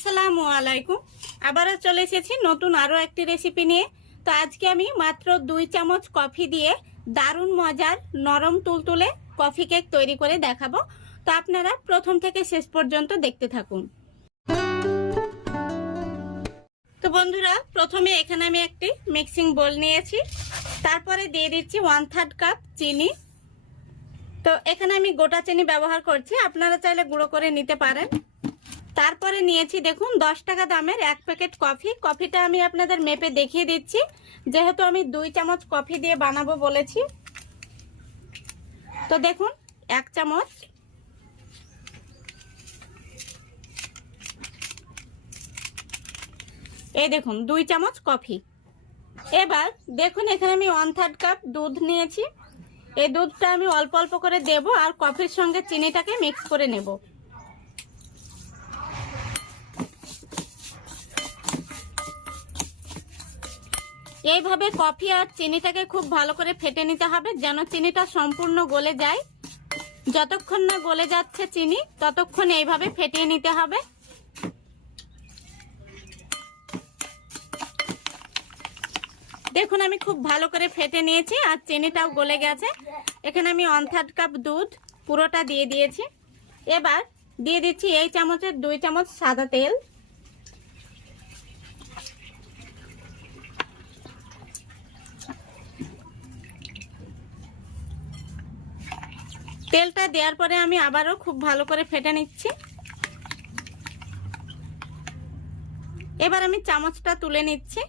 আসসালামু আলাইকুম। আবারও চলে এসেছি নতুন আরও একটি রেসিপি নিয়ে। তো আজকে আমি মাত্র 2 চামচ কফি দিয়ে দারুণ মজার নরম তুলতুলে কফি কেক তৈরি করে দেখাবো। তো আপনারা প্রথম থেকে শেষ পর্যন্ত দেখতে থাকুন। তো বন্ধুরা, প্রথমে এখানে আমি একটি মিক্সিং বোল নিয়েছি, তারপরে দিয়ে দিচ্ছি 1/3 কাপ চিনি। তো এখানে আমি গোটা চিনি ব্যবহার করছি, আপনারা চাইলে গুঁড়ো করে নিতে পারেন। তারপরে নিয়েছি দেখুন 10 টাকা দামের 1 প্যাকেট কফি। কফিটা আমি আপনাদের মেপে দেখিয়ে দিচ্ছি, যেহেতু আমি 2 চামচ কফি দিয়ে বানাবো বলেছি। তো দেখুন 1 চামচ, এই দেখুন 2 চামচ কফি। এবার দেখুন এখানে আমি 1/3 কাপ দুধ নিয়েছি। এই দুধটা আমি অল্প অল্প করে দেব আর কফির সঙ্গে চিনিটাকে মিক্স করে নেব। এইভাবে কফি আর চিনিটাকে খুব ভালো করে ফেটে নিতে হবে, যেন চিনিটা সম্পূর্ণ গলে যায়। যতক্ষণ না গলে যাচ্ছে চিনি, ততক্ষণ এইভাবে ফেটিয়ে নিতে হবে। দেখুন আমি খুব ভালো করে ফেটে নিয়েছি আর চিনিটাও গলে গেছে। এখানে আমি 1/3 কাপ দুধ পুরোটা দিয়ে দিয়েছি। এবার দিয়ে দিচ্ছি এই চামচের 2 চামচ সাদা তেল। তেলটা দেওয়ার পরে আমি আবারও খুব ভালো করে ফেটে নিচ্ছি। এবার আমি চামচটা তুলে নিচ্ছি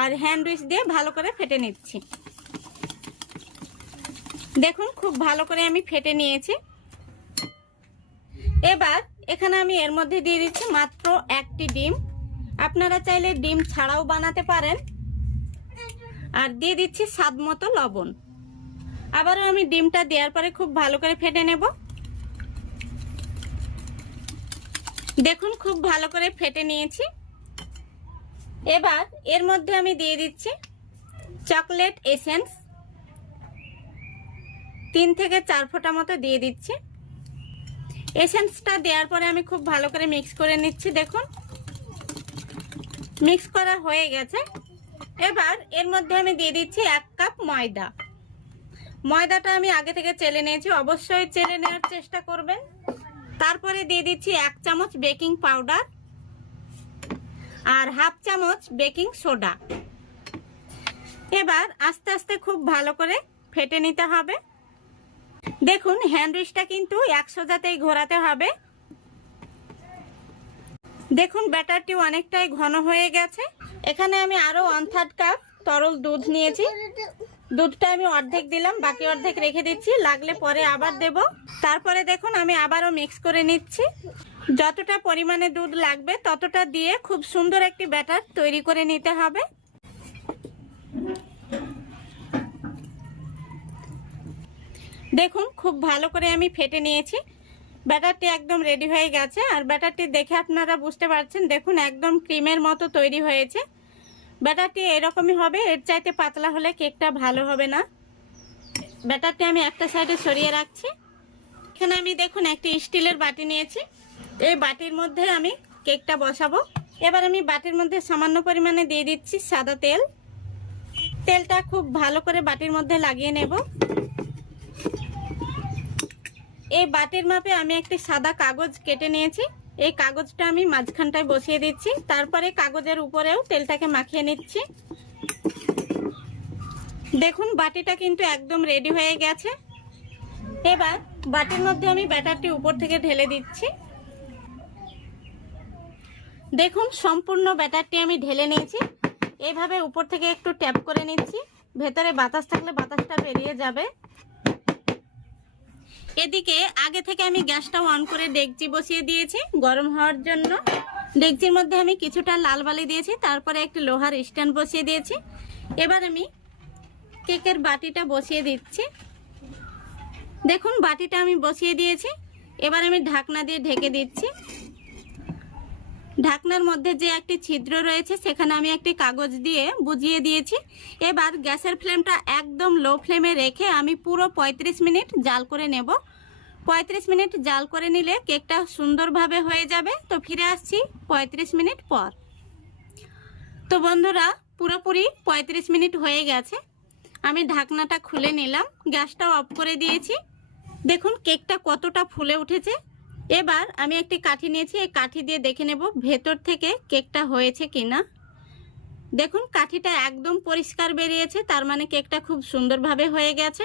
আর হ্যান্ড উইচ দিয়ে ভালো করে ফেটে নিচ্ছি। দেখুন খুব ভালো করে আমি ফেটে নিয়েছি। এবার এখানে আমি এর মধ্যে দিয়ে দিচ্ছি মাত্র 1টি ডিম। আপনারা চাইলে ডিম ছাড়াও বানাতে পারেন। আর দিয়ে দিচ্ছি স্বাদ মতো লবণ। আবারও আমি ডিমটা দেওয়ার পরে খুব ভালো করে ফেটে নেব। দেখুন খুব ভালো করে ফেটে নিয়েছি। এবার এর মধ্যে আমি দিয়ে দিচ্ছি চকলেট এসেন্স, 3 থেকে 4 ফোঁটা মতো দিয়ে দিচ্ছি। এসেন্সটা দেওয়ার পরে আমি খুব ভালো করে মিক্স করে নিচ্ছি। দেখুন মিক্স করা হয়ে গেছে। এবার এর মধ্যে আমি দিয়ে দিচ্ছি 1 কাপ ময়দা। ময়দাটা আমি আগে থেকে চেলে নিয়েছি, অবশ্যই চেলে নেওয়ার চেষ্টা করবেন। তারপরে দিয়ে দিচ্ছি 1 চামচ বেকিং পাউডার আর 1/2 চামচ বেকিং সোডা। এবার আস্তে আস্তে খুব ভালো করে ফেটে নিতে হবে। দেখুন হ্যান্ড উইচটা কিন্তু 100 ঘোরাতে হবে। দেখুন ব্যাটারটি অনেকটাই ঘন হয়ে গেছে। এখানে আমি আরো 1/3 কাপ তরল দুধ নিয়েছি। দুধটা আমি অর্ধেক দিলাম, বাকি অর্ধেক রেখে দিচ্ছি, লাগলে পরে আবার দেব। তারপরে দেখুন আমি আবারও মিক্স করে নিচ্ছি। যতটা পরিমাণে দুধ লাগবে ততটা দিয়ে খুব সুন্দর একটি ব্যাটার তৈরি করে নিতে হবে। দেখুন খুব ভালো করে আমি ফেটে নিয়েছি। ব্যাটারটি একদম রেডি হয়ে গেছে। আর ব্যাটারটি দেখে আপনারা বুঝতে পারছেন, দেখুন একদম ক্রিমের মতো তৈরি হয়েছে। ব্যাটারটি এরকমই হবে, এর চাইতে পাতলা হলে কেকটা ভালো হবে না। ব্যাটারটি আমি একটা সাইডে সরিয়ে রাখছি। এখানে আমি দেখুন একটি স্টিলের বাটি নিয়েছি। এই বাটির মধ্যে আমি কেকটা বসাবো। এবার আমি বাটির মধ্যে সামান্য পরিমাণে দিয়ে দিচ্ছি সাদা তেল। তেলটা খুব ভালো করে বাটির মধ্যে লাগিয়ে নেব। এই বাটির মাপে আমি একটি সাদা কাগজ কেটে নিয়েছি। এই কাগজটা আমি মাঝখানটায় বসিয়ে দিচ্ছি, তারপরে কাগজের উপরেও তেলটাকে মাখিয়ে নিচ্ছি। দেখুন বাটিটা কিন্তু একদম রেডি হয়ে গেছে। এবার বাটির মধ্যে আমি ব্যাটারটি উপর থেকে ঢেলে দিচ্ছি। দেখুন সম্পূর্ণ ব্যাটারটি আমি ঢেলে নিয়েছি। এইভাবে উপর থেকে একটু ট্যাপ করে নিচ্ছি, ভেতরে বাতাস থাকলে বাতাসটা বেরিয়ে যাবে। এদিকে আগে থেকে আমি গ্যাসটা অন করে ডেকচি বসিয়ে দিয়েছি গরম হওয়ার জন্য। ডেকচির মধ্যে আমি কিছুটা লাল বালি দিয়েছি, তারপরে একটি লোহার স্ট্যান্ড বসিয়ে দিয়েছি। এবার আমি কেকের বাটিটা বসিয়ে দিচ্ছি। দেখুন বাটিটা আমি বসিয়ে দিয়েছি। এবার আমি ঢাকনা দিয়ে ঢেকে দিচ্ছি। ঢাকনার মধ্যে যে একটি ছিদ্র রয়েছে সেখানে আমি একটি কাগজ দিয়ে বুঝিয়ে দিয়েছি। এবার গ্যাসের ফ্লেমটা একদম লো ফ্লেমে রেখে আমি পুরো 35 মিনিট জাল করে নেব। 35 মিনিট জাল করে নিলে কেকটা সুন্দরভাবে হয়ে যাবে। তো ফিরে আসছি 35 মিনিট পর। তো বন্ধুরা পুরোপুরি 35 মিনিট হয়ে গেছে। আমি ঢাকনাটা খুলে নিলাম, গ্যাসটা অফ করে দিয়েছি। দেখুন কেকটা কতটা ফুলে উঠেছে। এবার আমি একটি কাঠি নিয়েছি, এই কাঠি দিয়ে দেখে নেব ভেতর থেকে কেকটা হয়েছে কিনা। দেখুন কাঠিটা একদম পরিষ্কার বেরিয়েছে, তার মানে কেকটা খুব সুন্দরভাবে হয়ে গেছে।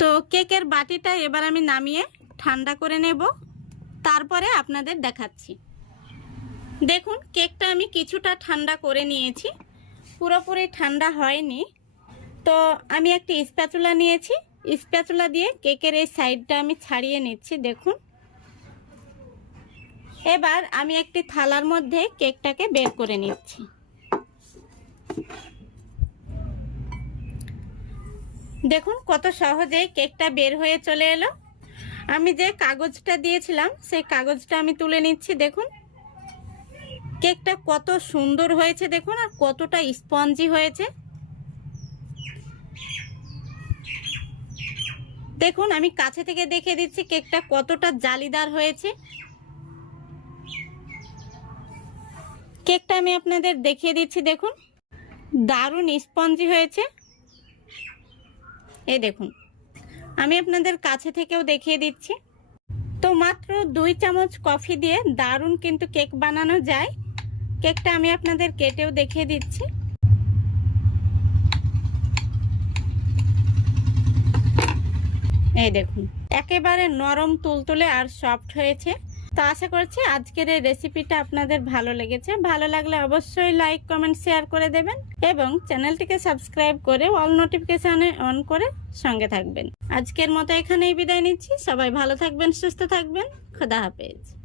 তো কেকের বাটিটা এবার আমি নামিয়ে ঠান্ডা করে নেব, তারপরে আপনাদের দেখাচ্ছি। দেখুন কেকটা আমি কিছুটা ঠান্ডা করে নিয়েছি, পুরোপুরি ঠান্ডা হয়নি। তো আমি একটি স্প্যাচুলা নিয়েছি, স্প্যাচুলা দিয়ে কেকের এই সাইডটা আমি ছাড়িয়ে নিচ্ছি। দেখুন এবার আমি একটি থালার মধ্যে কেকটাকে বের করে নিচ্ছি। দেখুন কত সহজেই কেকটা বের হয়ে চলে এলো। আমি যে কাগজটা দিয়েছিলাম সেই কাগজটা আমি তুলে নিচ্ছি। দেখুন কেকটা কত সুন্দর হয়েছে, দেখুন আর কতটা স্পঞ্জি হয়েছে। দেখুন আমি কাছে থেকে দেখে দিচ্ছি কেকটা কতটা জালিদার হয়েছে। কেকটা আমি আপনাদের দেখিয়ে দিচ্ছি, দেখুন দারুণ স্পঞ্জি হয়েছে। এই দেখুন আমি আপনাদের কাছে থেকেও দেখিয়ে দিচ্ছি। তো মাত্র 2 চামচ কফি দিয়ে দারুণ কিন্তু কেক বানানো যায়। কেকটা আমি আপনাদের কেটেও দেখিয়ে দিচ্ছি। এই দেখুন একেবারে নরম তুলতুলে আর সফট হয়েছে। তো আশা করছি আজকের এই রেসিপিটা আপনাদের ভালো লেগেছে। ভালো লাগলে অবশ্যই লাইক কমেন্ট শেয়ার করে দেবেন এবং চ্যানেলটিকে সাবস্ক্রাইব করে অল নোটিফিকেশনে অন করে সঙ্গে থাকবেন। আজকের মতো এখানেই বিদায় নিচ্ছি। সবাই ভালো থাকবেন, সুস্থ থাকবেন। খোদা হাফেজ।